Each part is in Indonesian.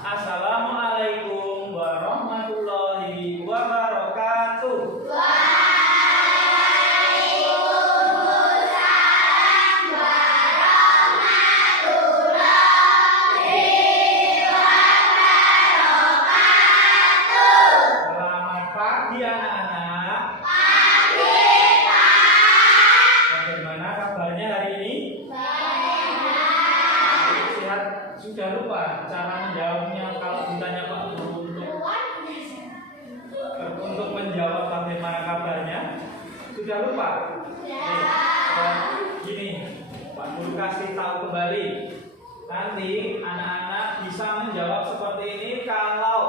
Assalamualaikum warahmatullahi wabarakatuh. Selamat pagi anak-anak. Bagaimana kabarnya hari ini? Sehat? Sudah lupa cara menjawabnya kalau ditanya Pak Guru untuk menjawab bagaimana kabarnya? Sudah lupa? Gini, Pak Guru kasih tahu kembali. Nanti anak-anak bisa menjawab seperti ini kalau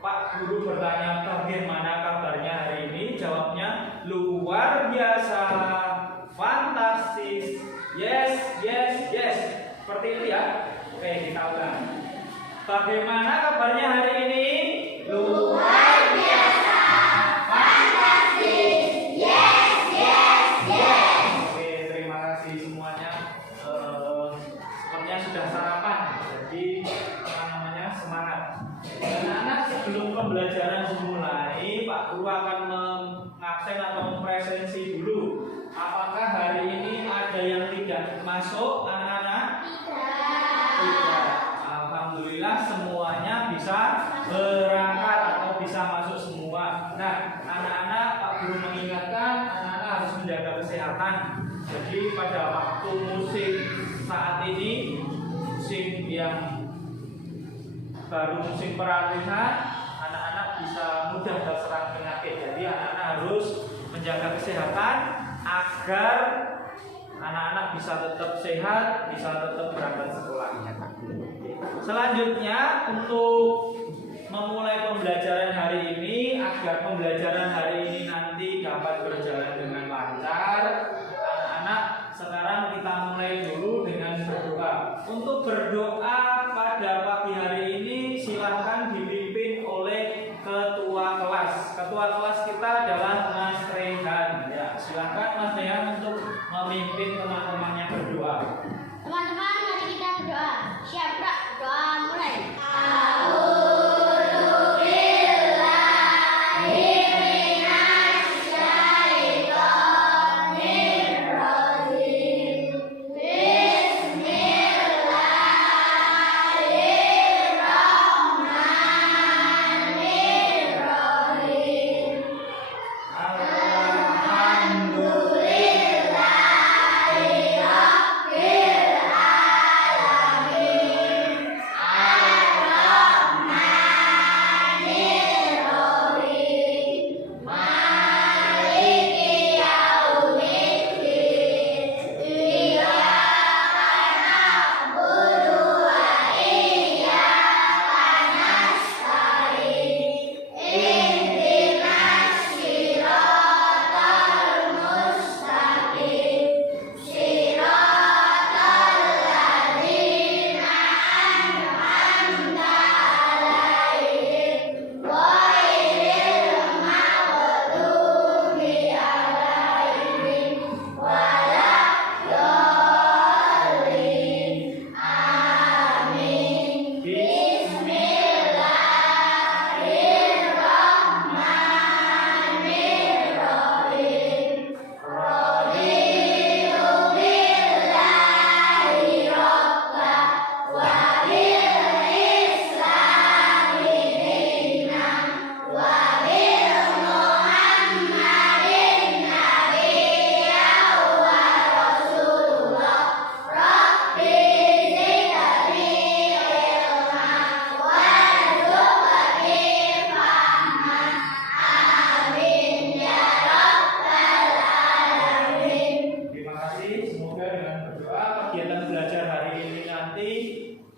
Pak Guru bertanya bagaimana kabarnya hari ini, jawabnya luar biasa, fantastis, yes, yes, yes. Seperti itu ya. Oke, kita ulang. Bagaimana kabarnya hari ini? Luar biasa, fantastis, yes, yes, yes. Oke, terima kasih semuanya. Sepertinya sudah sarapan, jadi semangat. Anak-anak, sebelum pembelajaran dimulai, Pak Guru akan mengabsen atau mempresensi dulu. Apakah hari ini ada yang tidak masuk, anak-anak? Tidak. Alhamdulillah semuanya bisa berangkat atau bisa masuk semua. Nah, anak-anak, Pak Guru mengingatkan anak-anak harus menjaga kesehatan. Jadi pada waktu musim saat ini, musim yang baru musim peralihan, anak-anak bisa mudah terserang penyakit. Jadi anak-anak harus menjaga kesehatan agar anak-anak bisa tetap sehat, bisa tetap berangkat sekolah. Selanjutnya, untuk memulai pembelajaran hari ini, agar pembelajaran hari ini nanti dapat berjalan dengan lancar, anak-anak sekarang kita mulai dulu dengan berdoa. Untuk berdoa pada pagi hari ini silahkan dipimpin oleh ketua kelas. Ketua kelas kita adalah Mas Rehan. Ya, silahkan Mas Rehan untuk memimpin teman-temannya berdoa. Teman-teman, mari kita berdoa. Siap, Kak? Doa mulai.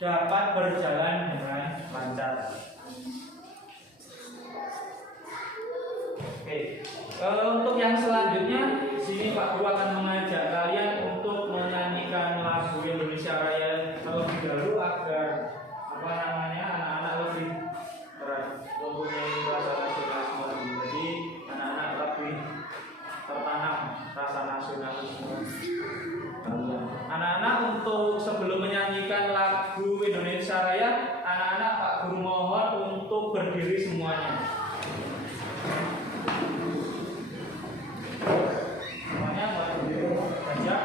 Dapat berjalan dengan lancar. Oke, untuk yang selanjutnya, sini Pak Guru akan mengajak kalian untuk menyanyikan lagu Indonesia Raya terlebih dahulu agar anak-anak lebih mempunyai rasa nasionalisme. Jadi anak-anak lebih tertanam rasa nasionalisme. Anak-anak, untuk sebelum menyanyikan lagu Minggu Indonesia Raya, anak-anak Pak Guru mohon untuk berdiri semuanya. Semuanya berdiri saja.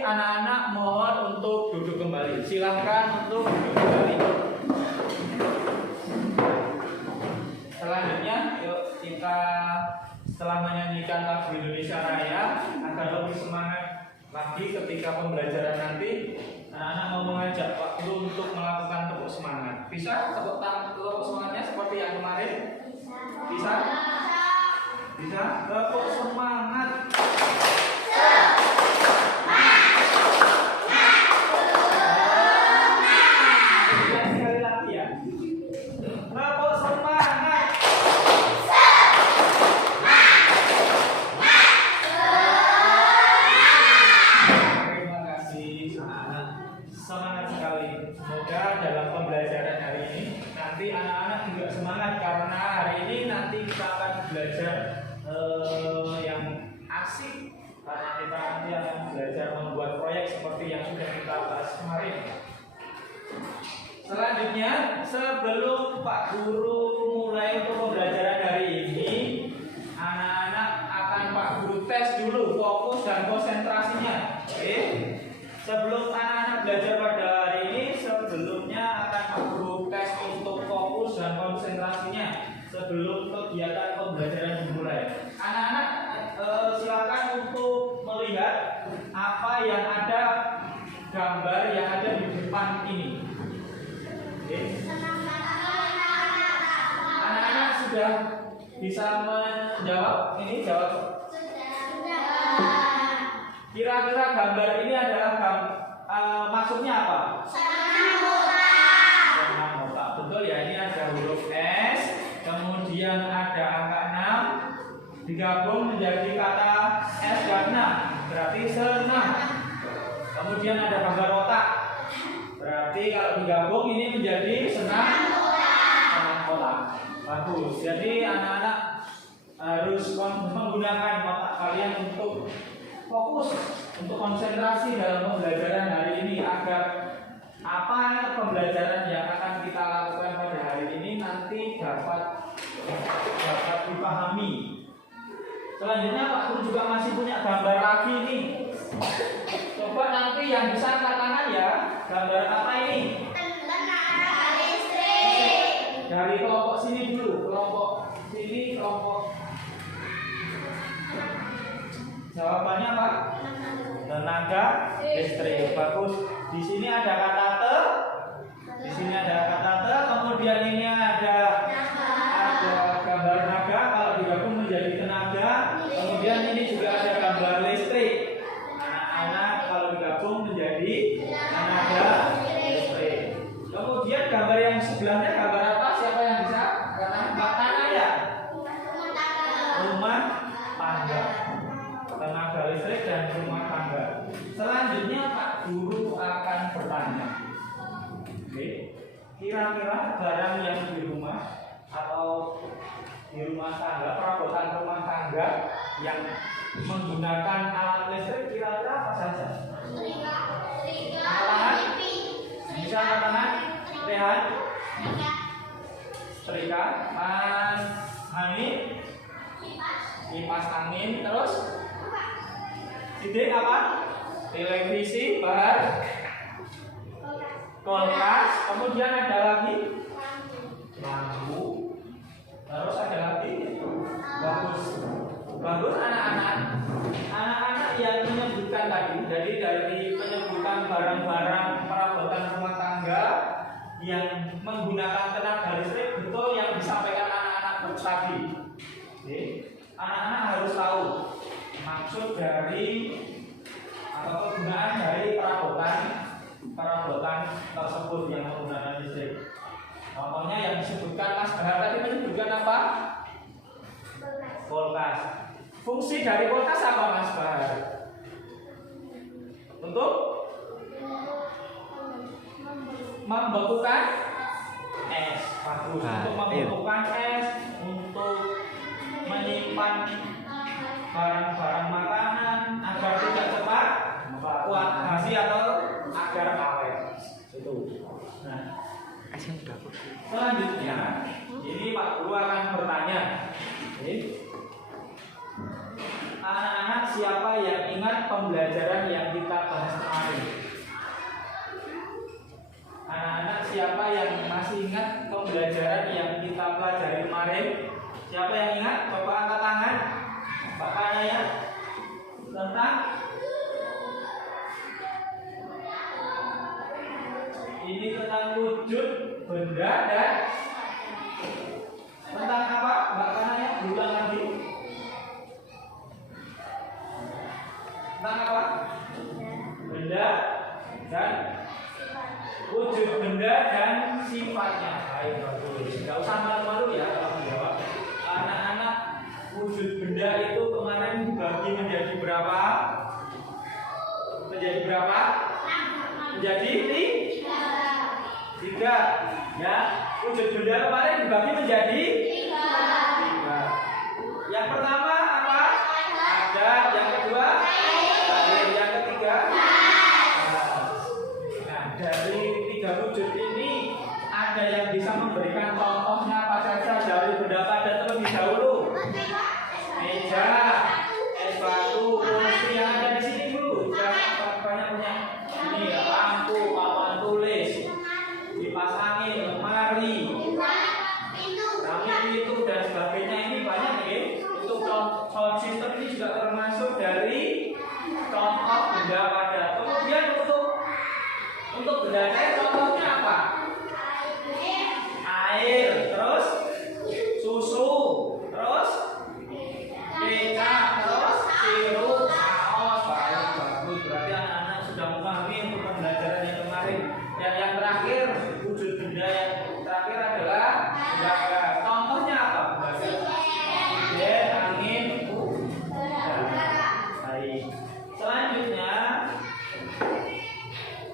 Anak-anak mohon untuk duduk kembali. Silahkan untuk duduk kembali. Selanjutnya, yuk kita setelah menyanyikan lagu Indonesia Raya agar lebih semangat lagi ketika pembelajaran nanti, anak-anak mau mengajak Pak Guru untuk melakukan tepuk semangat. Bisa tepuk semangatnya seperti yang kemarin? Bisa? Bisa? Tepuk semangat. Belajar yang asik karena kita nanti akan belajar membuat proyek seperti yang sudah kita bahas kemarin. Selanjutnya, sebelum Pak Guru mulai untuk pembelajaran hari ini, anak-anak akan Pak Guru tes dulu fokus dan konsentrasinya. Oke? Sebelum anak-anak belajar pada hari ini, sebelumnya akan Pak Guru tes untuk fokus dan konsentrasinya sebelum kegiatan pembelajaran dimulai. Anak-anak silakan untuk melihat apa yang ada, gambar yang ada di depan ini. Oke. Anak-anak sudah bisa menjawab? Ini jawab. Kira-kira gambar ini adalah maksudnya apa? Senang otak. Betul ya, ini ada huruf S. Kemudian ada angka 6 digabung menjadi kata S dan 6, berarti senang. Kemudian ada gambar otak, berarti kalau digabung ini menjadi senang otak. Bagus. Jadi anak-anak harus menggunakan otak kalian untuk fokus, untuk konsentrasi dalam pembelajaran hari ini agar apa pembelajaran yang akan kita lakukan pada hari ini nanti dapat dipahami. Selanjutnya Pak Guru juga masih punya gambar lagi nih. Coba nanti yang bisa angkat tangan ya. Gambar apa ini? Dari kelompok sini dulu, kelompok sini, kelompok. Jawabannya apa? Tenaga listrik. Bagus. Di sini ada kata di sini sebelahnya gambar apa? Siapa yang bisa? Mbak Nana ya? Rumah tangga, tenaga listrik dan rumah tangga. Selanjutnya Pak Guru akan bertanya. Oke. Kira-kira barang yang di rumah atau di rumah tangga, perabotan rumah tangga yang menggunakan alat listrik kira-kira apa saja? Bisa angkat tangan? Rehan? Setrika, Mas angin, kipas angin, terus apa? Televisi, bar, kulkas, kemudian ada lagi lampu, terus ada lagi bagus anak-anak yang menyebutkan tadi. Jadi dari penyebutan barang-barang perabotan rumah tangga yang menggunakan tenaga listrik, betul yang disampaikan anak-anak tadi. Oke. Anak-anak harus tahu maksud dari atau kegunaan dari perabotan tersebut yang menggunakan listrik. Contohnya yang disebutkan Mas Bahar tadi menyebutkan apa? Kulkas. Fungsi dari kulkas apa Mas Bahar? Untuk membekukan es. Bagus. Untuk membekukan es, untuk menyimpan barang-barang makanan agar tidak cepat kuat basi atau agar awet. Itu. Nah, selanjutnya ini Pak Guru akan bertanya. Anak-anak siapa yang ingat pembelajaran yang kita bahas kemarin? Anak-anak siapa yang masih ingat pembelajaran yang kita pelajari kemarin? Siapa yang ingat? Coba angkat tangan. Pak tanya ya. Tentang ini tentang wujud benda dan tentang apa? Mbak tanya, ulang lagi. Tentang apa? Benda dan wujud benda dan sifatnya. Baik, bagus. Tidak usah malu-malu ya kalau menjawab. Anak-anak, wujud benda itu kemarin dibagi menjadi berapa? Menjadi berapa? Menjadi tiga. Ya, wujud benda kemarin dibagi menjadi tiga. Yang pertama apa? Ada. Yang kedua? Air. Yang ketiga? Nah, dari tiga wujud ini ada yang bisa memberikan contohnya apa saja dari benda padat terlebih dahulu? Meja, es batu, kursi yang ada di sini dulu. Jangan banyak punya. Ini ya, lampu, papan tulis, kipas angin, lemari, pintu dan sebagainya. Ini banyak ya. Untuk sound system ini juga termasuk dari contoh benda padat. Kemudian untuk benda cair contohnya apa? Air, terus susu, terus kecap, terus sirup, saus. Bagus. Berarti anak-anak sudah memahami untuk pembelajaran yang kemarin. Dan yang terakhir, wujud benda yang terakhir adalah benda. Contohnya apa? Oksigen, angin, udara. Baik. Selanjutnya,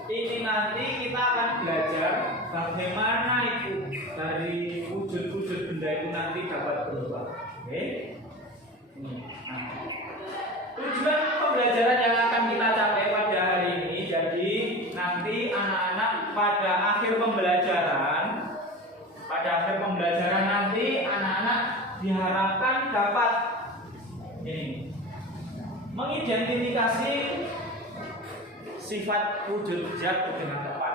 ini nanti kita akan belajar bagaimana itu dari wujud-wujud benda itu nanti dapat berubah. Oke? Nah, tujuan pembelajaran yang akan kita capai pada hari ini, jadi nanti anak-anak pada akhir pembelajaran nanti anak-anak diharapkan dapat ini mengidentifikasi sifat wujud zat dengan tepat.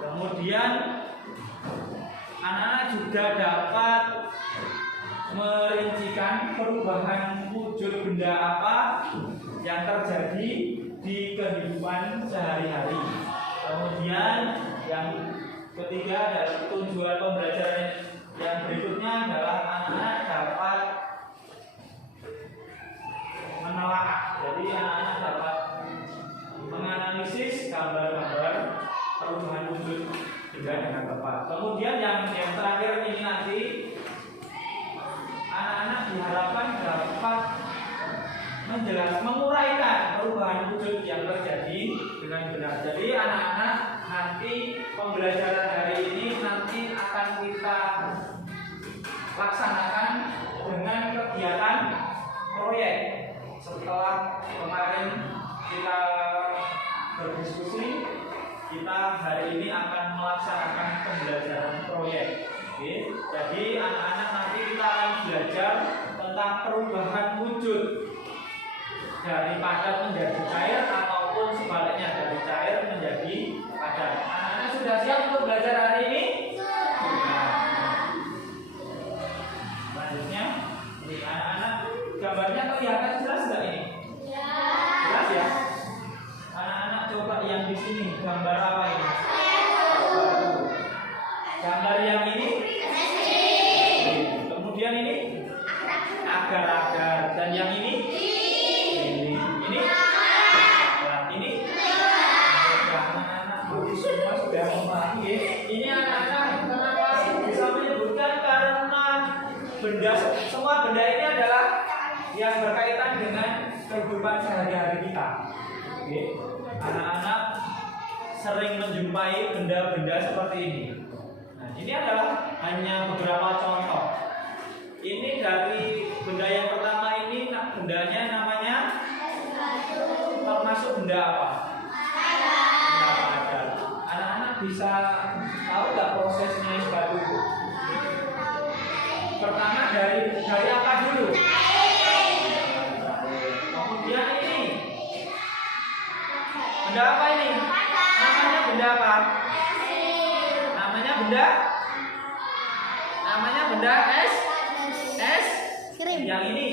Kemudian anak-anak juga dapat merincikan perubahan wujud benda apa yang terjadi di kehidupan sehari-hari. Kemudian yang ketiga adalah tujuan pembelajaran yang berikutnya adalah anak-anak dapat menelaah. Jadi anak-anak dapat menganalisis gambar-gambar perubahan wujud dengan tepat. Kemudian yang terakhir ini nanti anak-anak diharapkan dapat menguraikan perubahan wujud yang terjadi dengan benar. Jadi anak-anak nanti pembelajaran hari ini nanti akan kita laksanakan dengan kegiatan proyek. Setelah kemarin kita berdiskusi, kita hari ini akan melaksanakan pembelajaran proyek. Oke. Jadi anak-anak nanti kita akan belajar tentang perubahan wujud dari padat menjadi cair ataupun sebaliknya dari cair menjadi padat. Anak-anak sudah siap untuk belajar hari ini? Sudah. Selanjutnya, ini anak-anak gambarnya kelihatan jelas nggak ini? Jelas ya? Anak-anak coba yang di sini gambar apa ini? Gambar yang ini? Kemudian ini? Agar-agar. Dan yang ini? Ini? Ini? Anak-anak bagus semua sudah memahami. Ini anak-anak kenapa bisa menyebutkan? Karena semua benda ini adalah yang berkaitan dengan kehidupan sehari-hari kita. Oke. Anak-anak sering menjumpai benda-benda seperti ini. Nah, ini adalah hanya beberapa contoh. Ini dari benda yang pertama ini, bendanya namanya termasuk benda apa? Benda padat. Anak-anak bisa tahu nggak prosesnya es batu? Pertama dari apa dulu? Kemudian ini benda apa ini? Namanya benda apa? Namanya benda es krim. Yang ini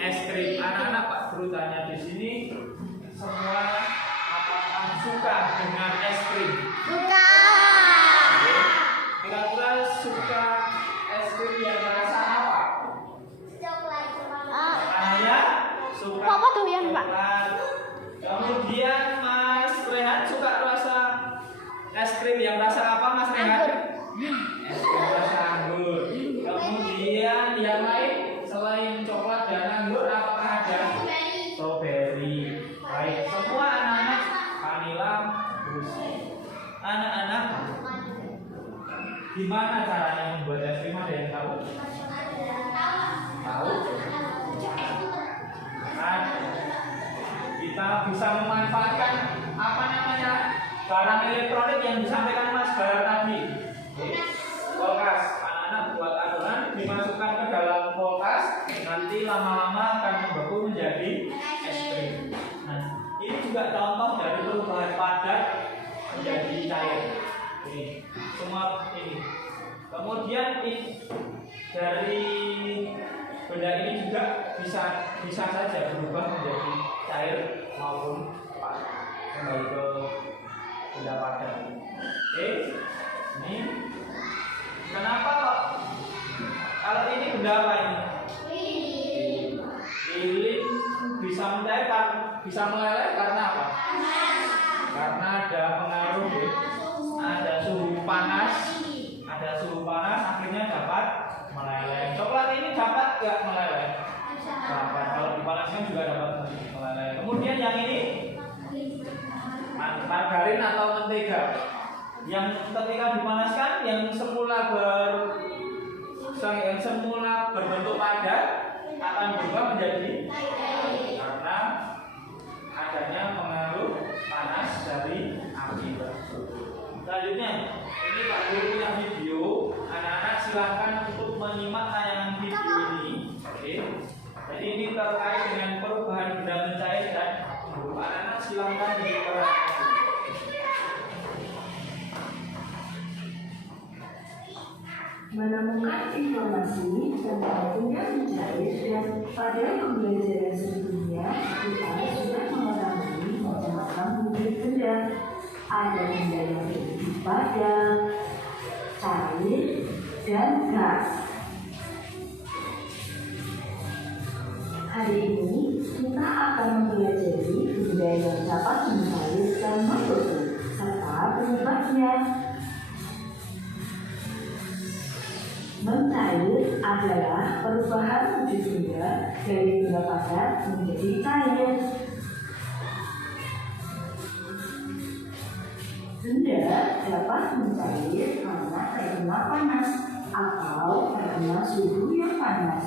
es krim. Anak-anak Pak Guru tanya di sini, semua apakah suka dengan es krim? Suka. Kira-kira suka es krim yang rasa apa? Saya suka Apa tuh yang Pak? coklat. Kemudian Mas Rehan suka rasa es krim yang rasa apa, Mas Rehan? Anggur. Es krim rasa anggur. Kemudian yang lain selain coklat dan anggur apakah ada? Strawberry. Baik, semua anak-anak vanilla terus. Anak-anak, gimana caranya membuat es krim? Ada yang tahu? Tahu? Kita bisa memanfaatkan apa namanya barang elektronik yang disampaikan Mas Bara tadi. Kulkas. Anak-anak buat adonan, dimasukkan ke dalam kulkas, nanti lama-lama akan membeku menjadi es krim. Nah, ini juga contoh dari perubahan padat menjadi cair. Ini semua ini. Kemudian dari benda ini juga bisa saja berubah menjadi cair maupun kembali ke benda padat. Oke, ini kenapa kok kalau ini benda apa ini? Lilin bisa meleleh karena apa? Karena ada pengaruh, ada suhu panas, akhirnya dapat meleleh. Coklat ini dapat nggak meleleh? Dapat. Kalau dipanaskan juga dapat meleleh. Kemudian yang ini margarin atau mentega, yang ketika dipanaskan yang semula berbentuk padat akan berubah menjadi karena adanya pengaruh panas dari api. Selanjutnya, ini Pak Guru punya video. Anak-anak silakan untuk menyimak tayangan video ini. Oke. Jadi ini terkait dengan perubahan benda mencair dan anak-anak silakan diperhatikan. Menemukan informasi tentang benda mencair dan pada pembelajaran sebelumnya kita sudah mengenali macam-macam jenis benda. Ada benda yang bersifat padat, cair, dan gas. Hari ini kita akan mempelajari benda yang dapat mencair dan membeku serta penyebabnya. Mencair adalah perubahan wujud benda dari benda padat menjadi cair. Benda dapat mencair karena terkena panas atau terkena suhu yang panas.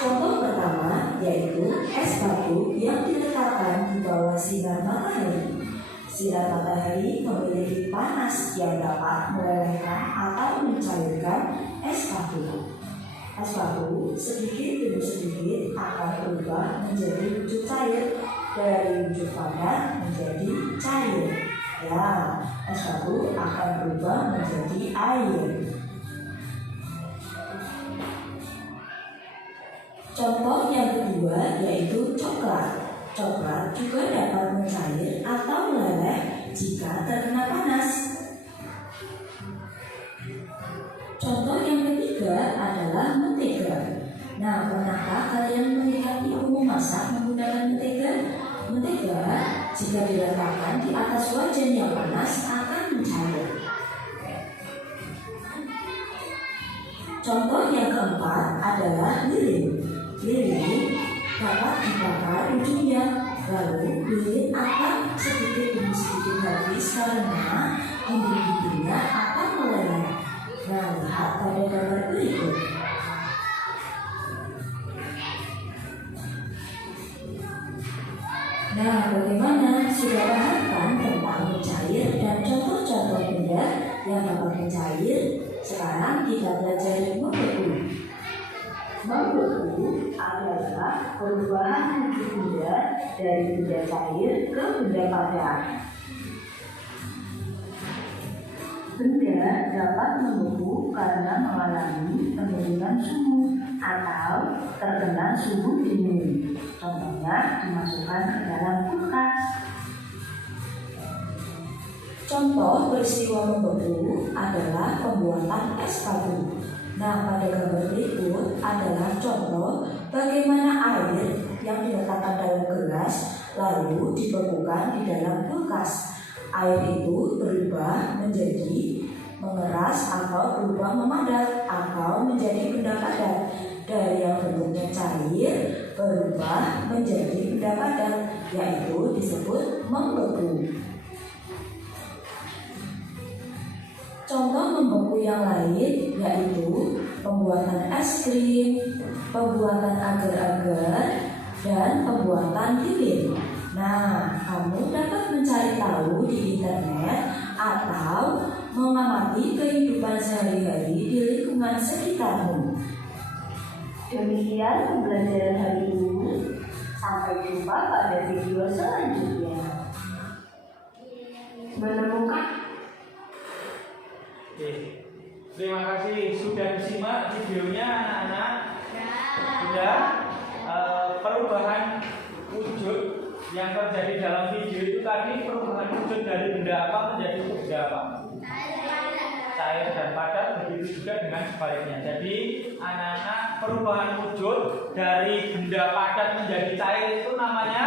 Contoh pertama yaitu es batu yang diletakkan di bawah sinar matahari. Sinar matahari memiliki panas yang dapat melelehkan atau mencairkan es batu. Es batu sedikit demi sedikit akan berubah menjadi wujud cair, dari wujud padat menjadi cair. Ya, es batu akan berubah menjadi air. Contoh yang kedua yaitu coklat. Coklat juga dapat mencair atau meleleh jika terkena panas. Contoh yang ketiga adalah mentega. Nah, pernahkah kalian melihat ibu memasak menggunakan mentega? Mentega jika diletakkan di atas wajan yang panas akan mencair. Contoh yang keempat adalah lilin. Lilin dapat dibakar ujungnya, lalu lilin akan sedikit demi sedikit habis karena dinding-dindingnya akan meleleh. Nah, lihat pada gambar berikut. Nah, bagaimana? Sudah paham kan tentang mencair dan contoh-contoh benda yang dapat mencair? Sekarang kita belajar membeku. Membeku adalah perubahan wujud benda dari benda cair ke benda padat. Benda dapat membeku karena mengalami penurunan suhu atau terkena suhu dingin. Contohnya dimasukkan ke dalam kulkas. Contoh peristiwa membeku adalah pembuatan es batu. Nah, pada gambar berikut adalah contoh bagaimana air yang diletakkan dalam gelas lalu dibekukan di dalam kulkas. Air itu berubah menjadi mengeras atau berubah memadat atau menjadi benda padat. Dari yang bentuknya cair berubah menjadi benda padat, yaitu disebut membeku. Contoh membeku yang lain yaitu pembuatan es krim, pembuatan agar-agar, dan pembuatan lilin. Nah, kamu dapat mencari tahu di internet atau mengamati kehidupan sehari-hari di lingkungan sekitarmu. Demikian pembelajaran hari ini. Sampai jumpa pada video selanjutnya. Menemukan. Oke, terima kasih sudah disimak videonya anak-anak. Sudah perubahan wujud yang terjadi dalam video itu tadi, perubahan wujud dari benda apa menjadi benda apa? Cair dan padat, begitu juga dengan sebaliknya. Jadi anak-anak, perubahan wujud dari benda padat menjadi cair itu namanya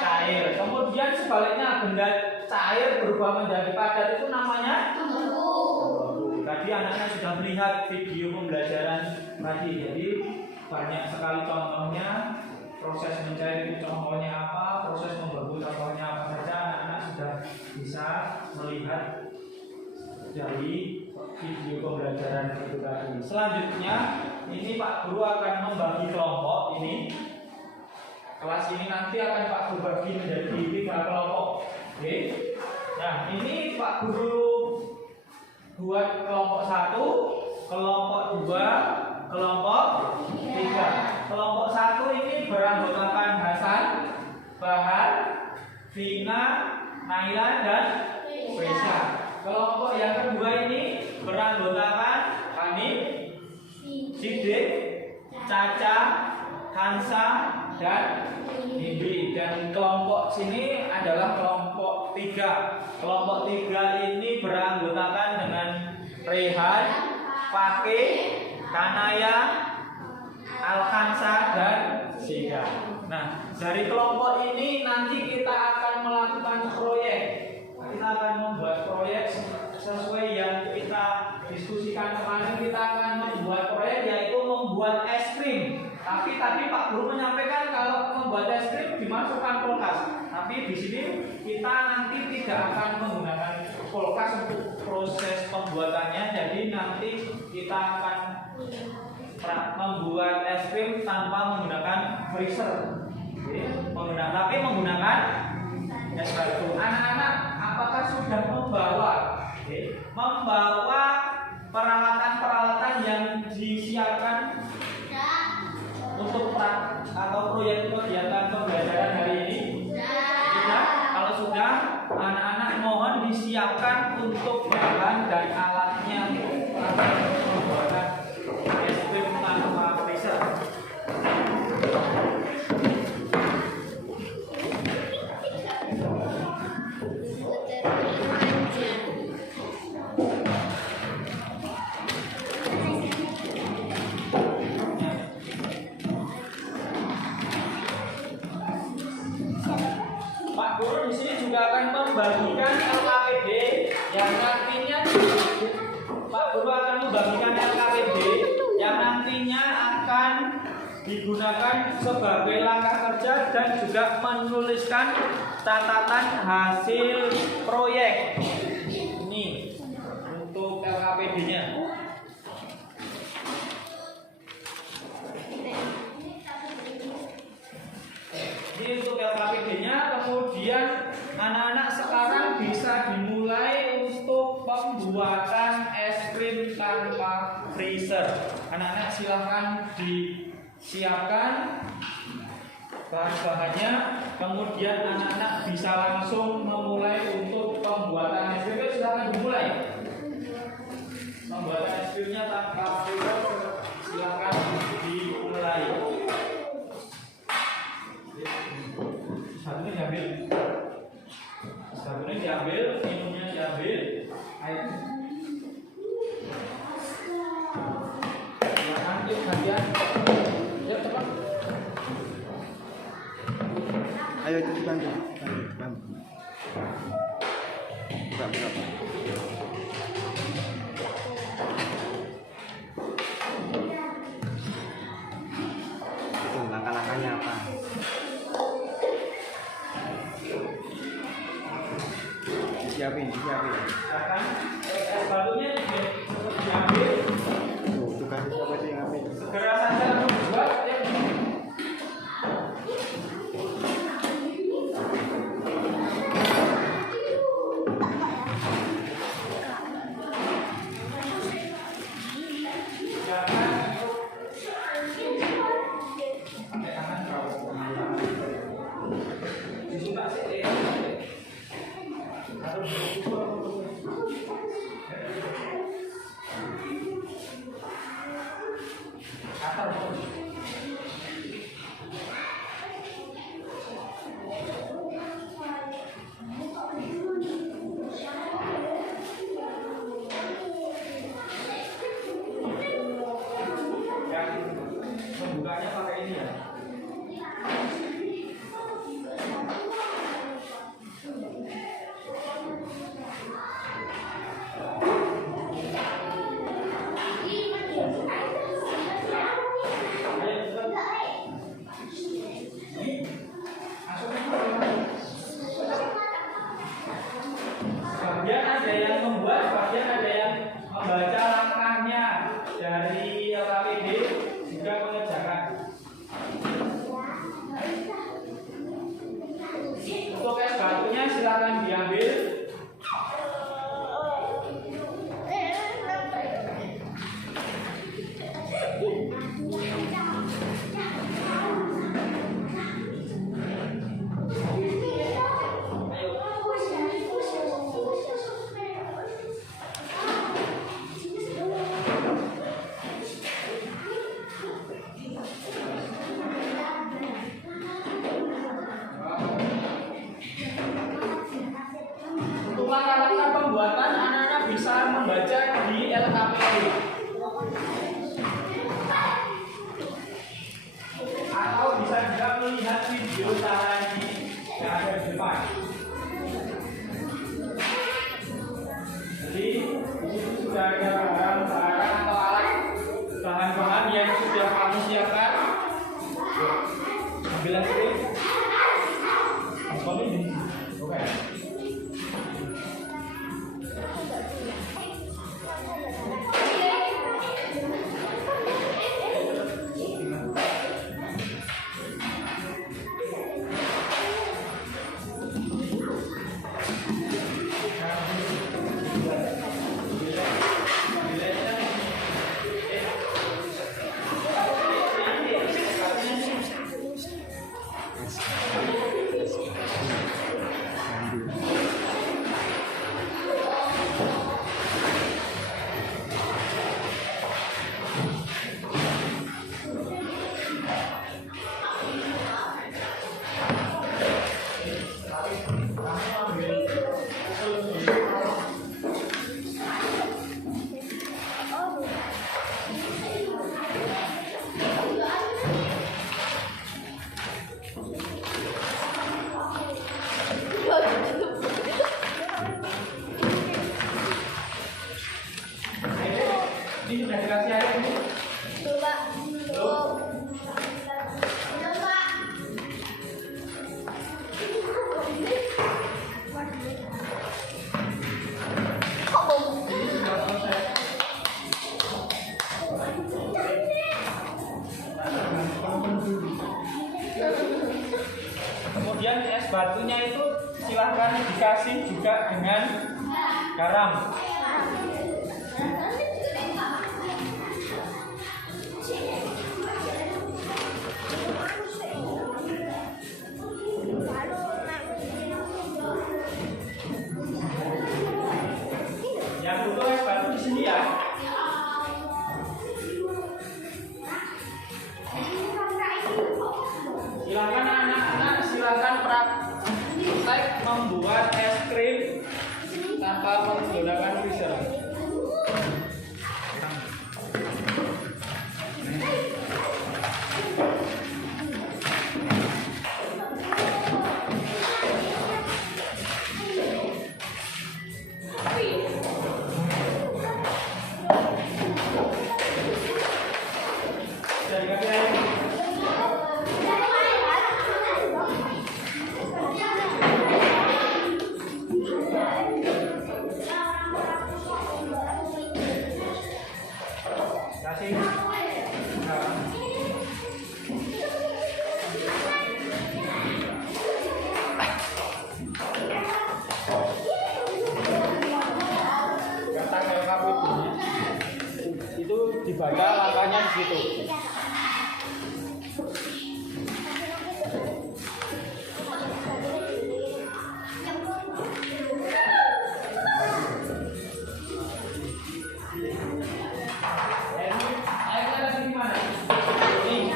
cair. Kemudian sebaliknya benda cair berubah menjadi padat itu namanya membeku. Tadi anak-anak sudah melihat video pembelajaran tadi. Jadi banyak sekali contohnya. Proses mencair itu contohnya apa, proses membeku contohnya apa saja, anak-anak sudah bisa melihat dari video pembelajaran itu tadi. Selanjutnya, ini Pak Guru akan membagi kelompok ini. Kelas ini nanti akan Pak Guru bagi menjadi 3 kelompok. Oke. Nah, ini Pak Guru buat kelompok 1, kelompok 2, kelompok 3. Kelompok 1 ini beranggotakan Hasan, Bahar, Vina, Naila, dan Fresa. Kelompok yang kedua ini beranggotakan Hanif, Sidik, Caca, Hansa, dan Bibi. Dan kelompok sini adalah kelompok 3. Kelompok 3 ini beranggotakan dengan Rehan, Fakih, Kanaya, Al-Khansa, dan Sida. Nah, dari kelompok ini nanti kita akan melakukan proyek. Kita akan membuat proyek sesuai yang Guru menyampaikan kalau membuat es krim dimasukkan kulkas. Tapi di sini kita nanti tidak akan menggunakan kulkas untuk proses pembuatannya. Jadi nanti kita akan membuat es krim tanpa menggunakan freezer. Tapi menggunakan es batu. Anak-anak, apakah sudah membawa peralatan-peralatan yang disiapkan untuk atau proyek kegiatan pembelajaran hari ini? Sudah? Kalau sudah, anak-anak mohon disiapkan untuk bahan dan alatnya untuk pembuatan es krim tanpa freezer. Pak Guru di sini juga akan membagikan LKPD yang nantinya Pak Guru akan membagikan LKPD yang nantinya akan digunakan sebagai langkah kerja dan juga menuliskan catatan hasil proyek. Ini untuk LKPD-nya. Ini untuk LKPD-nya, kemudian anak-anak sekarang bisa dimulai untuk pembuatan es krim tanpa freezer. Anak-anak silahkan disiapkan bahan-bahannya, kemudian anak-anak bisa langsung memulai untuk pembuatan es krim. Silahkan dimulai. Pembuatan es krimnya tanpa freezer, silahkan dimulai. Satunya diambil, minumnya diambil, air. Silakan yuk kalian, yuk cepat. Ayo bantu. Buka. Itu langkah-langkahnya apa? Disiapin. Silakan, es batunya diambil. Tugas siapa sih yang ngambil? Segera saja membuat. Membukanya pakai ini ya. Bagian ada yang membuat, bagian ada yang membaca langkahnya dari LKPD juga mengerjakan. Untuk es batunya silakan diambil. Untuk langkah-langkah pembuatan anak-anak bisa membaca di LKPD atau bisa juga melihat video cara ini yang ada di depan. Jadi di situ sudah ada barang-barang atau alat bahan-bahan yang sudah kami siapkan. batunya itu silahkan dikasih juga dengan garam. Yang butuh es batu di sini ya. Silakan anak-anak, silakan praktek membuat es krim tanpa menggunakan freezer. Dari kaki air. Kasih. Kata kayak kamu itu dibaca langkahnya di situ. Airnya ada di mana? Nih.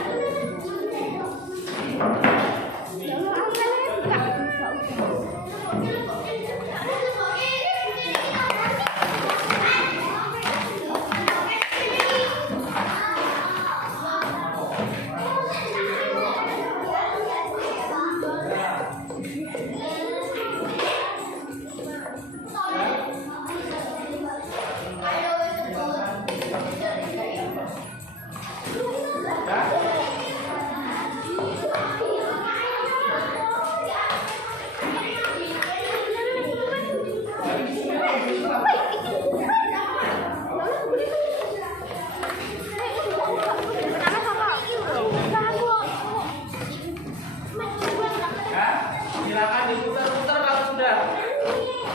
Silakan diputar-putar kalau sudah.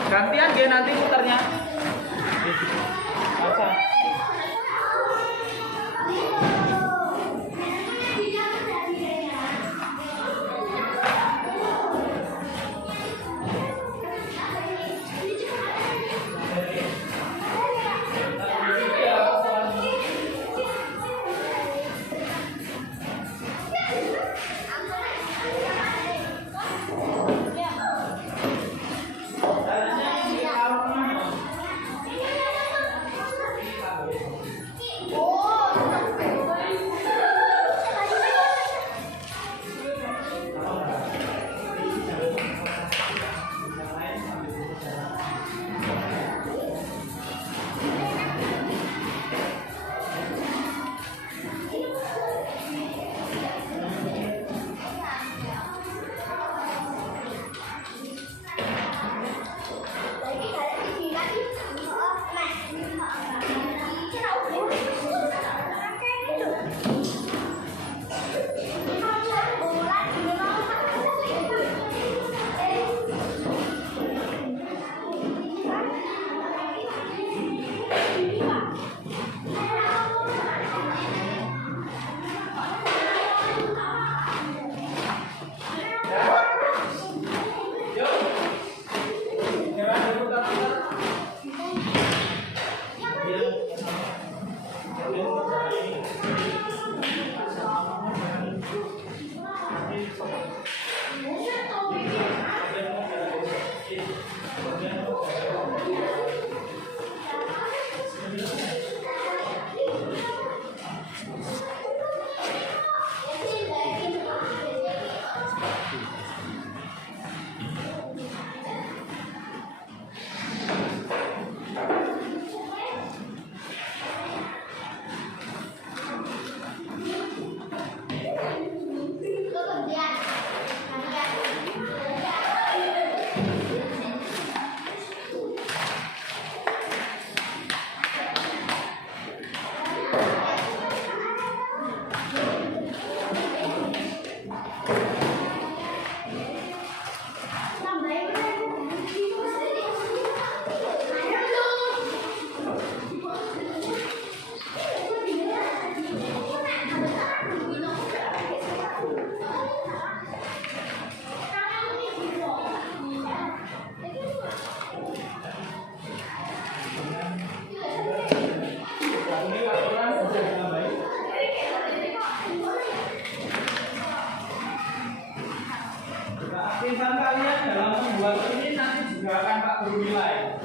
Gantian dia nanti putarnya. Masa? Ya.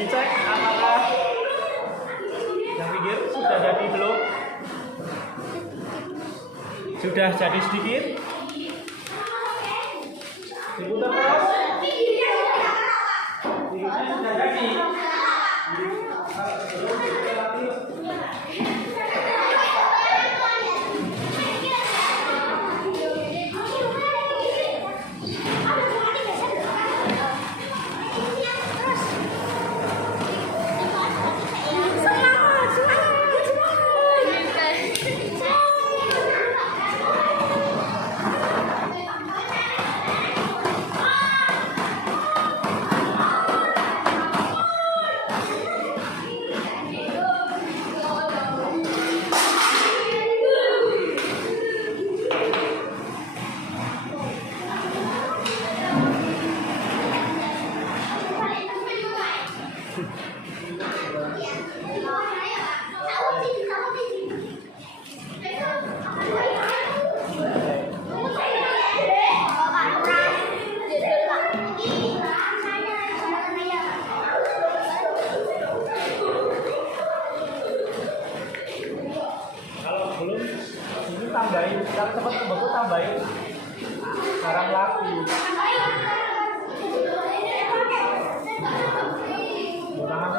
dicek apakah yang pinggir sudah jadi belum? Sudah jadi sedikit? Diputar terus? Sedikitnya sudah jadi. Belum diputar lagi. Kalau belum, ini tambahin. Kalau cepat bagus tambahin garam lagi. Tangan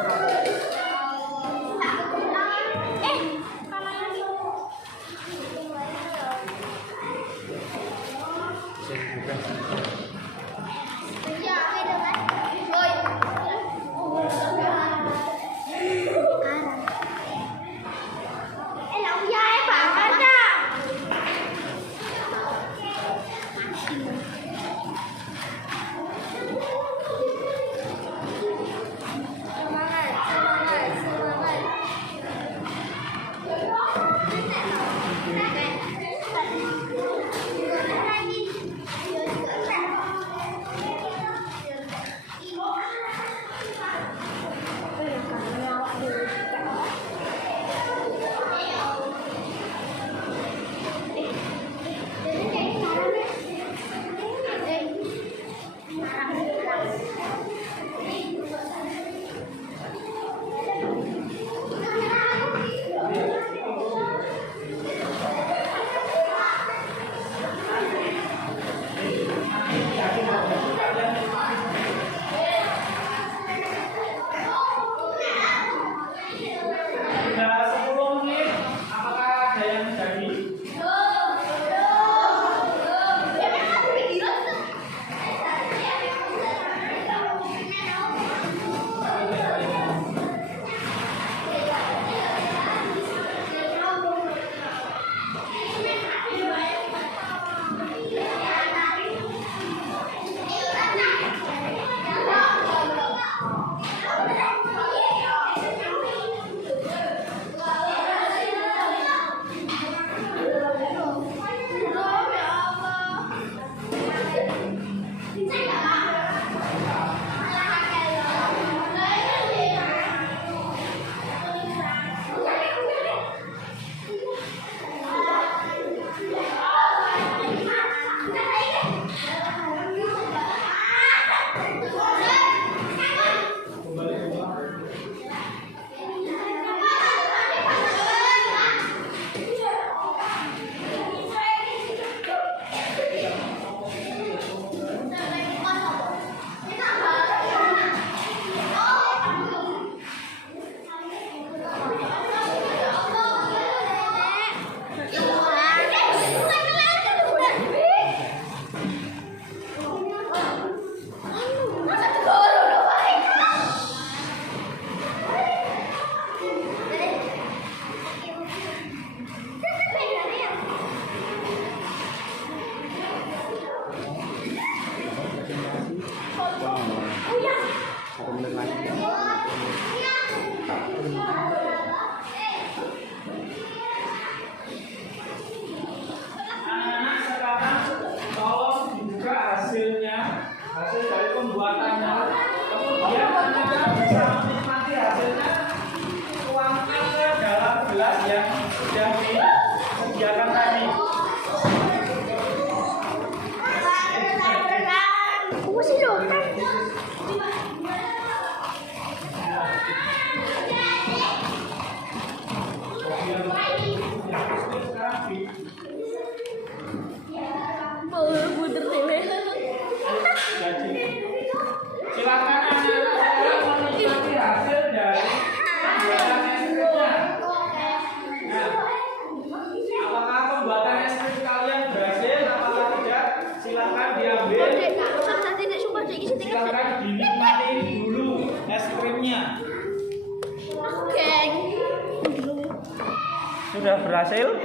sudah berhasil?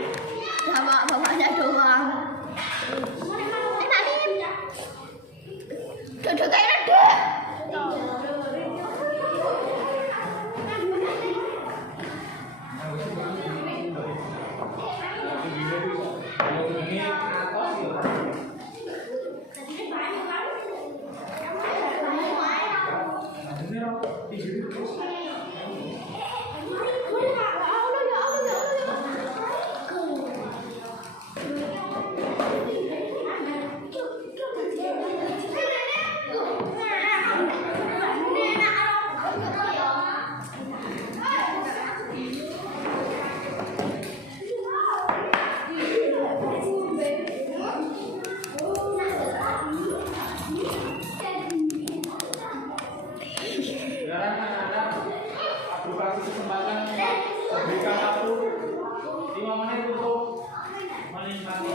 Sama bapaknya doang. Duduk kayak dek. Sekarang anak-anak aku kasih kesempatan berikan aku 5 menit untuk menikmati.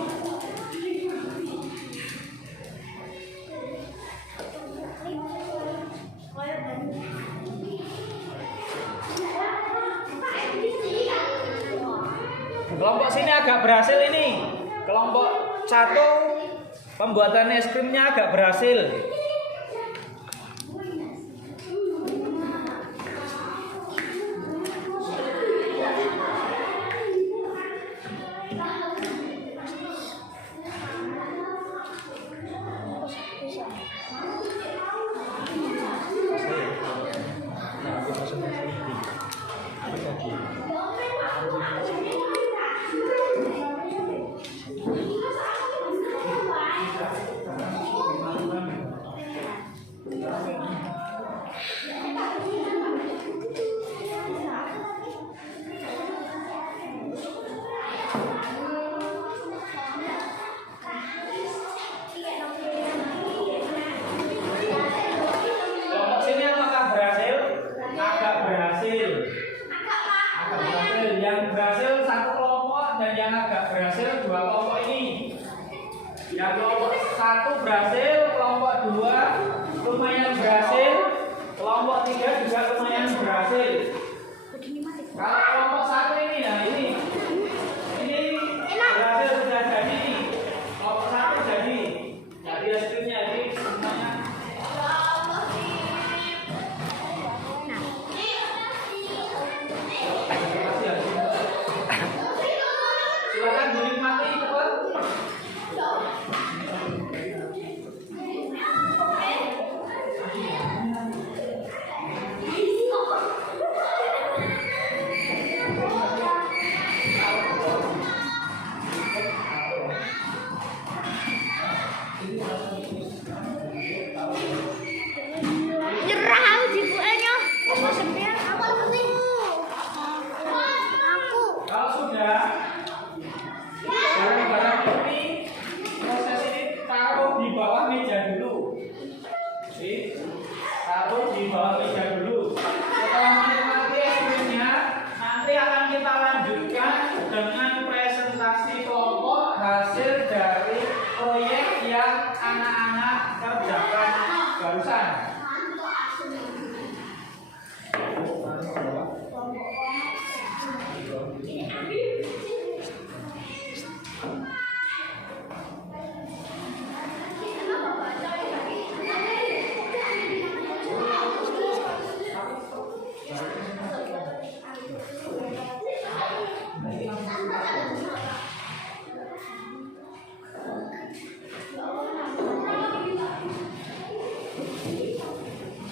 Kelompok sini agak berhasil ini. Kelompok 1 pembuatan es krimnya agak berhasil. Kelompok sini apakah berhasil? Agak berhasil. Yang berhasil 1 kelompok dan yang agak berhasil 2 kelompok ini. Yang kelompok 1 berhasil, kelompok 2 lumayan berhasil, kelompok 3 juga lumayan berhasil. Kalau kelompok 1 ini, nah ini berhasil sudah jadi nih. Kelompok 1 jadi es krimnya jadi semuanya. Silakan dinikmati cepat. Nyerah aku di buahnya. Apa sebenarnya? Aku penting. Aku. Kalau sudah, barang-barang ini proses ini taruh di bawah meja dulu. Taruh di bawah meja dulu. Setelah menikmati es krimnya, nanti akan kita lanjutkan dengan presentasi kelompok hasil dari proyek yang anak-anak kerjakan barusan.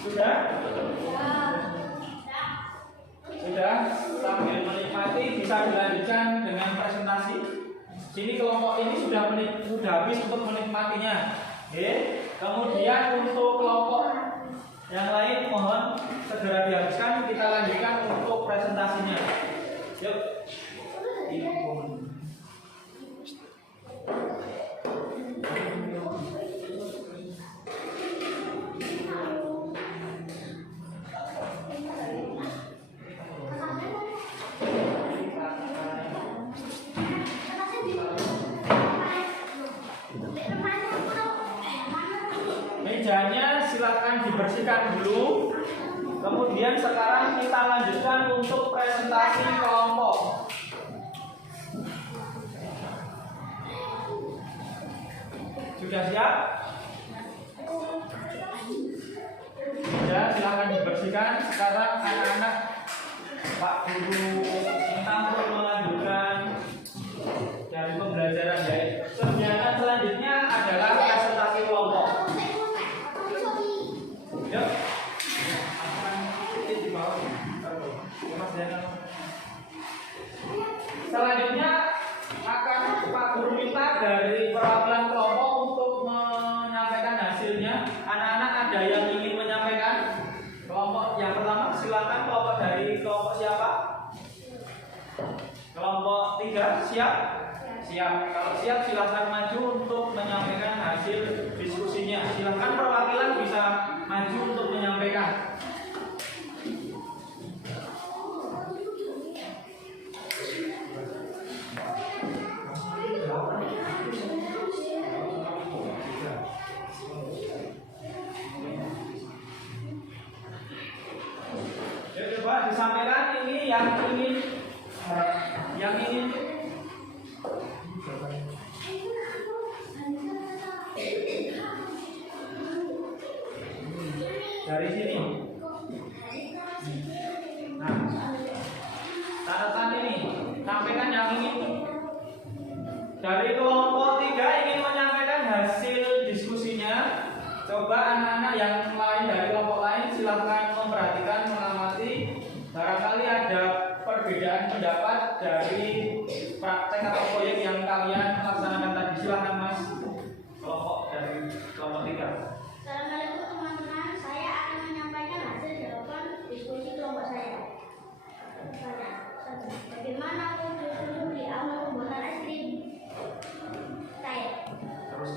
Sudah? Sudah, sambil menikmati bisa dilanjutkan dengan presentasi. Sini kelompok ini sudah habis untuk menikmatinya. Oke. Kemudian untuk kelompok yang lain mohon segera dihabiskan, kita lanjutkan untuk presentasinya. Yuk. Mejanya silakan dibersihkan dulu. Kemudian sekarang kita lanjutkan untuk presentasi kelompok. Sudah siap? Ya, silahkan dibersihkan. Sekarang anak-anak Pak Guru minta untuk melanjutkan dari pembelajaran ya. Kegiatan selanjutnya adalah presentasi kelompok. Yuk. Selanjutnya akan Pak Guru minta dari perwakilan kelompok untuk menyampaikan hasilnya. Anak-anak ada yang ingin menyampaikan? Kelompok yang pertama silakan, kelompok dari kelompok siapa? Kelompok 3 siap? Siap. Kalau siap silakan maju untuk menyampaikan hasil diskusinya. Silakan perwakilan bisa maju untuk menyampaikan. Ya, coba disampaikan ini yang ingin dari sini. Nah, catatan ini, sampaikan yang ingin dari kelompok 3 ingin menyampaikan hasil diskusinya. Coba anak-anak yang lain dari kelompok lain silahkan memperhatikan, mengamati. Barangkali ada perbedaan pendapat dari praktek atau proyek yang kalian laksanakan tadi. Silahkan Mas, kelompok dari kelompok 3. Assalamualaikum teman-teman, saya akan menyampaikan hasil jawaban diskusi kelompok saya. Bagaimana untuk di awal pembuatan es krim? Saya. Terus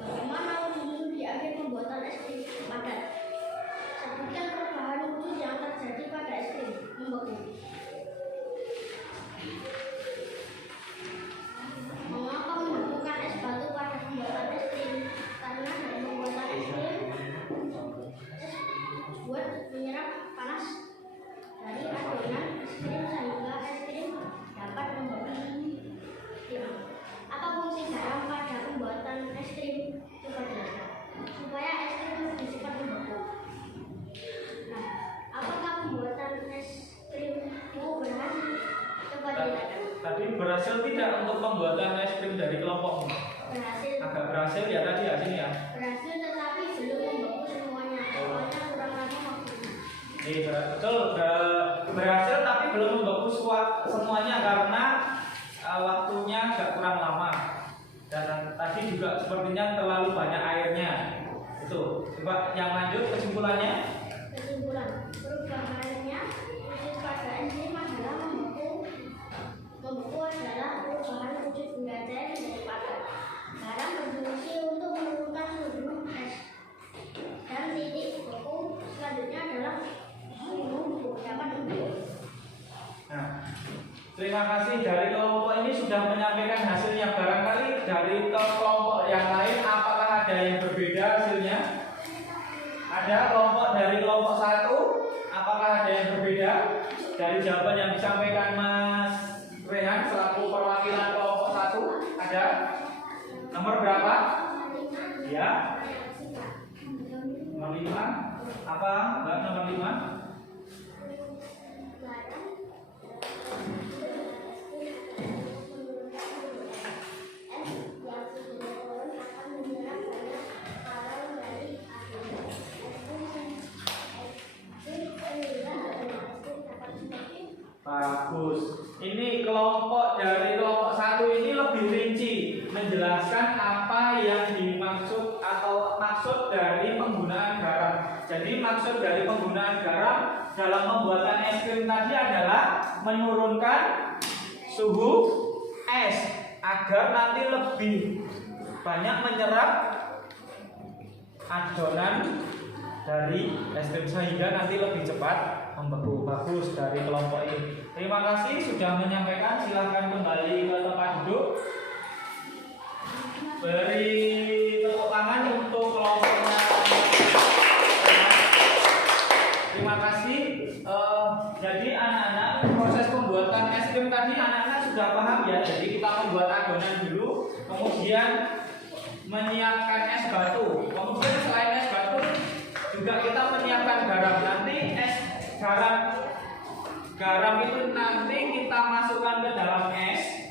Bagaimana untuk di akhir pembuatan es krim padat? Sebutkan perubahan wujud yang terjadi pada es krim membeku. Mengapa menumbuhkan es batu pada pembuatan es krim? Karena dalam pembuatan es krim buat menyerap panas dari adonan es krim sehingga es krim dapat membeku. Apa fungsi garam pada pembuatan es krim? Coba jelaskan. Supaya es krim lebih cepat membeku. Nah, apakah pembuatan es krim itu berhasil? Coba jelaskan. tadi berhasil tidak untuk pembuatan es krim dari kelompok? Berhasil. Agak berhasil ya tadi ya sini ya. Berhasil tetapi belum membeku semuanya. Soalnya kurang lama waktunya. Betul, berhasil tapi belum membeku semuanya karena waktunya agak kurang lama. Dan tadi juga sepertinya terlalu banyak airnya. Itu. Coba yang lanjut kesimpulannya. Kesimpulan, perubahannya wujud pada es krim adalah membeku. Membeku adalah perubahan wujud benda cair menjadi padat. Garam berfungsi untuk menurunkan suhu es. Dan titik beku selanjutnya adalah suhu dapat membeku. Nah, terima kasih dari kelompok ini sudah menyampaikan hasilnya. Barangkali dari kelompok yang lain apakah ada yang berbeda hasilnya? Ada kelompok dari kelompok 1, apakah ada yang berbeda dari jawaban yang disampaikan Mas Rehan selaku perwakilan kelompok 1? Ada? Nomor berapa? Ya. Nomor 5. Apa? Mbak, nomor 5? Bagus. Ini kelompok dari kelompok 1 ini lebih rinci menjelaskan apa yang dimaksud atau maksud dari penggunaan garam. Jadi maksud dari penggunaan garam dalam pembuatan es krim tadi adalah menurunkan suhu es agar nanti lebih banyak menyerap adonan dari es krim sehingga nanti lebih cepat membeku. Bagus dari kelompok ini. Terima kasih sudah menyampaikan. Silahkan kembali ke tempat duduk. Beri tepuk tangan untuk kelompoknya. Terima kasih. Jadi anak-anak proses pembuatan es krim tadi anak-anak sudah paham ya. Jadi kita membuat adonan dulu, kemudian menyiapkan es batu. Kemudian selain es batu juga kita menyiapkan garam. Nanti garam itu nanti kita masukkan ke dalam es.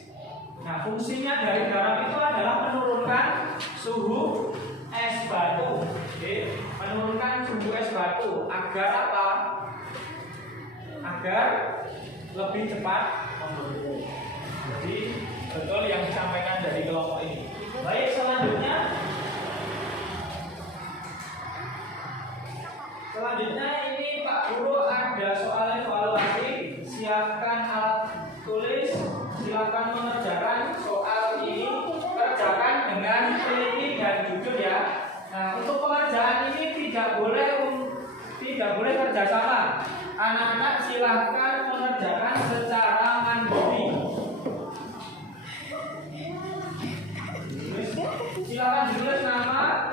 Nah, fungsinya dari garam itu adalah menurunkan suhu es batu. Oke, menurunkan suhu es batu agar apa? Agar lebih cepat membeku. Jadi betul yang disampaikan dari kelompok ini. Baik, selanjutnya ini Pak Guru ada soal evaluasi. Siapkan alat tulis, silakan mengerjakan soal ini. Kerjakan dengan teliti dan jujur ya. Nah, untuk pengerjaan ini tidak boleh kerjasama. Anak-anak silahkan mengerjakan secara mandiri. Silakan ditulis nama.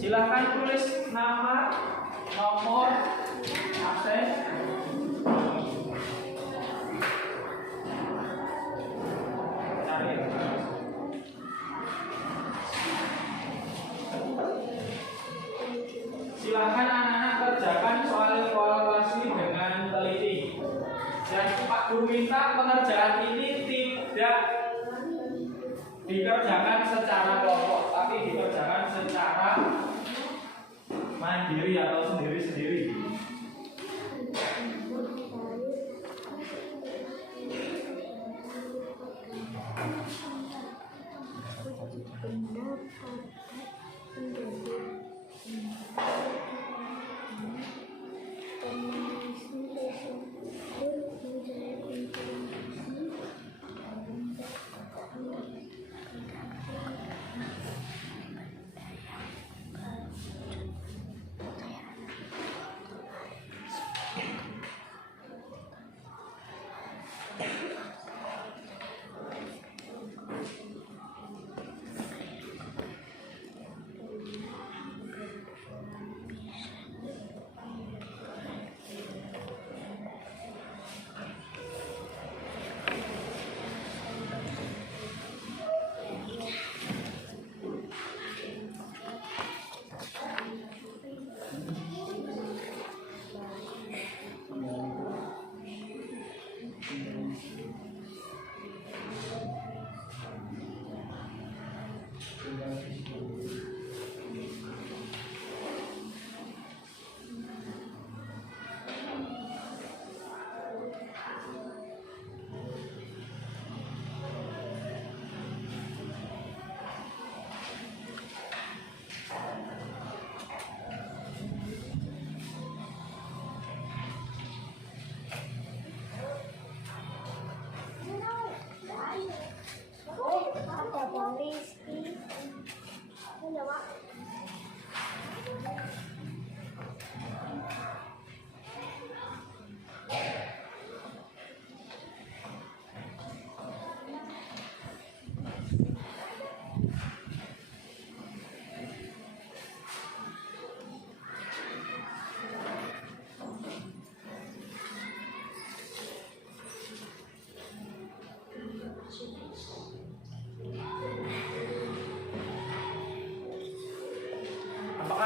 Silahkan tulis nama, nomor, absen. Silahkan anak-anak kerjakan soal evaluasi dengan teliti. Dan Pak Guru minta pengerjaan ini tidak dikerjakan secara kelompok, tapi dikerjakan secara mandiri atau sendiri-sendiri.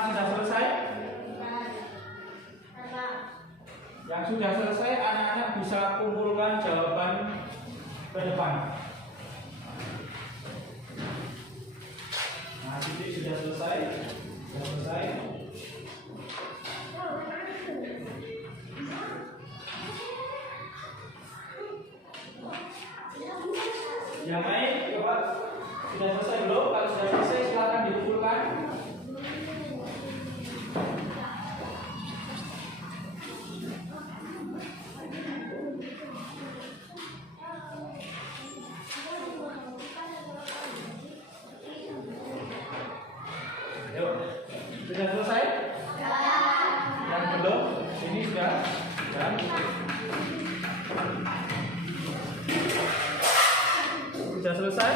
Sudah selesai? Yang sudah selesai, anak-anak bisa kumpulkan jawaban ke depan. Nah, titik sudah selesai. Sudah selesai. Yang lain, coba sudah selesai belum? Kalau sudah selesai, silakan dikumpulkan. Sudah selesai? Yang belum? Ini sudah. Sudah selesai?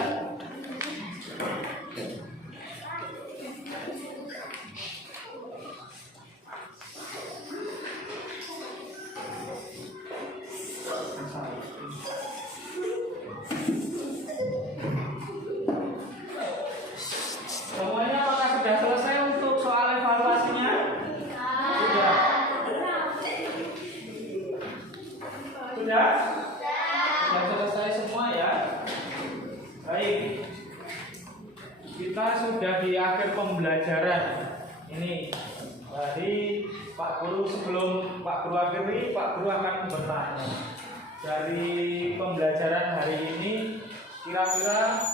sudah? Sudah selesai semua ya? Baik. Kita sudah di akhir pembelajaran. Ini jadi Pak Guru, sebelum Pak Guru akhiri, Pak Guru akan bertanya. Dari pembelajaran hari ini, kira-kira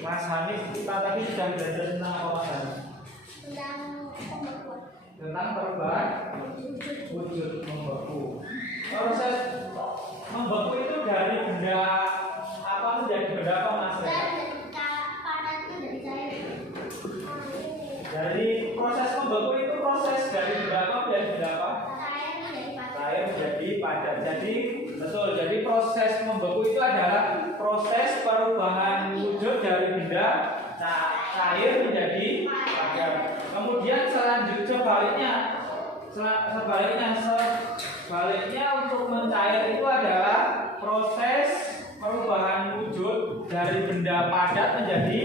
Mas Hanif, kita tadi sudah belajar tentang apa Mas Hanif? Tentang perubahan wujud membeku. Proses membeku itu dari benda apa menjadi benda apa Mas? Dari proses membeku itu proses dari benda apa menjadi benda apa? Cair menjadi padat. Jadi betul. Jadi proses membeku itu adalah proses perubahan wujud dari benda cair menjadi padat. Kemudian sebaliknya untuk mencair itu adalah proses perubahan wujud dari benda padat menjadi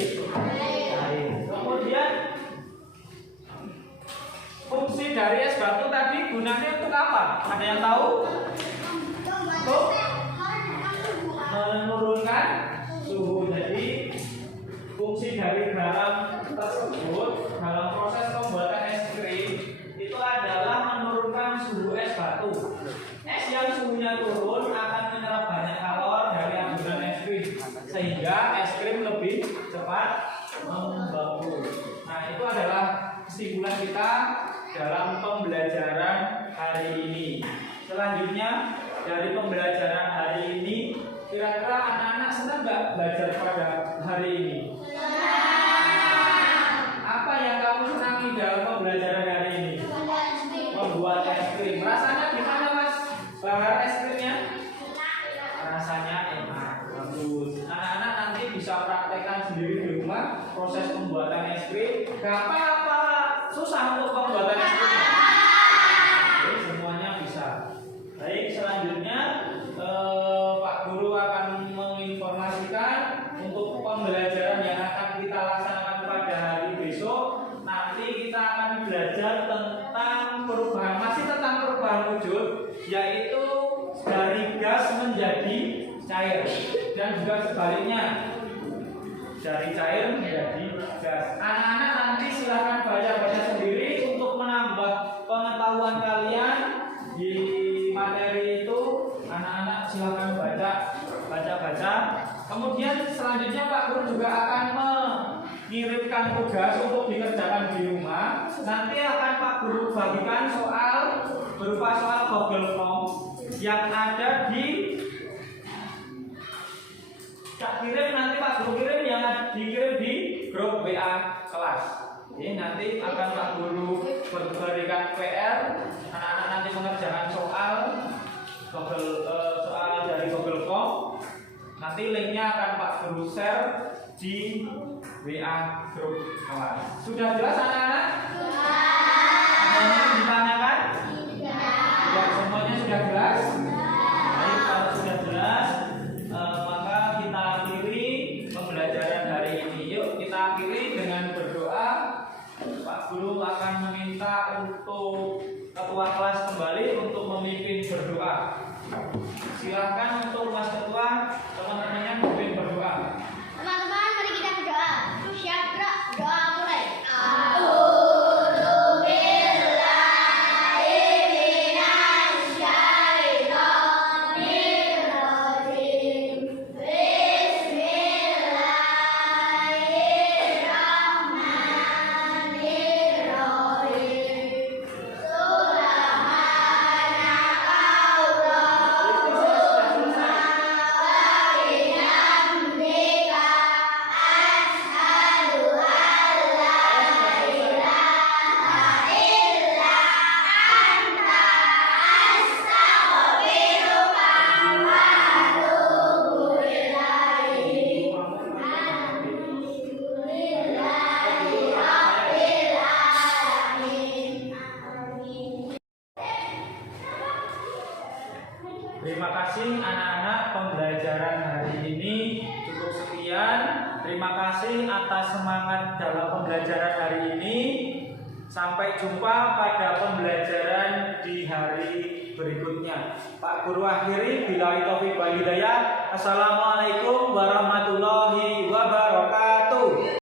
cair. Kemudian fungsi dari es batu tadi gunanya untuk apa? Ada yang tahu? Untuk menurunkan suhu. Jadi fungsi dari garam tersebut dalam proses pembuatan es krim itu adalah menurunkan suhu es batu. Es yang suhunya turun akan menyerap banyak kalori dari adonan es krim sehingga es krim lebih cepat membeku. Nah, itu adalah kesimpulan kita dalam pembelajaran hari ini. Selanjutnya dari pembelajaran hari ini, kira-kira anak-anak senang nggak belajar pada hari ini? Apa yang kamu senangi dalam pembelajaran hari ini? Membuat es krim. Rasanya gimana Mas? Bahar es krimnya? Rasanya enak, bagus. Anak-anak nanti bisa praktekkan sendiri di rumah proses pembuatan es krim. Gampang apa susah untuk pembuatan es krim? Jadi semuanya bisa. Baik, selanjutnya Pak Guru akan menginformasikan untuk pembelajaran yang akan kita laksanakan pada hari besok. Nanti kita akan belajar tentang perubahan, masih tentang perubahan wujud, yaitu dari gas menjadi cair dan juga sebaliknya dari cair menjadi gas. Anak-anak nanti silakan baca-baca sendiri untuk menambah pengetahuan kalian di materi itu. Anak-anak silakan baca. Kemudian selanjutnya Pak Guru juga akan mengirimkan tugas untuk dikerjakan di rumah. Nanti akan Pak Guru bagikan soal berupa soal Google Form yang ada di kirim, nanti Pak Guru kirim yang dikirim di grup WA kelas. Ini nanti akan Pak Guru berikan PR, anak-anak nanti mengerjakan soal dari Google Form. Nanti linknya akan Pak Guru share di WA grup kelas. Sudah jelas anak-anak? Ada yang ditanyakan? Tidak, semuanya sudah jelas? Baik, kalau sudah jelas, maka kita akhiri pembelajaran hari ini. Yuk kita akhiri dengan berdoa. Pak Guru akan meminta untuk ketua kelas kembali untuk memimpin berdoa. Silakan untuk Mas Ketua, teman-temannya memimpin berdoa. Teman-teman, mari kita berdoa. Siap, doa mulai. Terima kasih anak-anak, pembelajaran hari ini cukup sekian. Terima kasih atas semangat dalam pembelajaran hari ini. Sampai jumpa pada pembelajaran di hari berikutnya. Pak Guru akhiri, billahi taufiq wal hidayah. Assalamualaikum warahmatullahi wabarakatuh.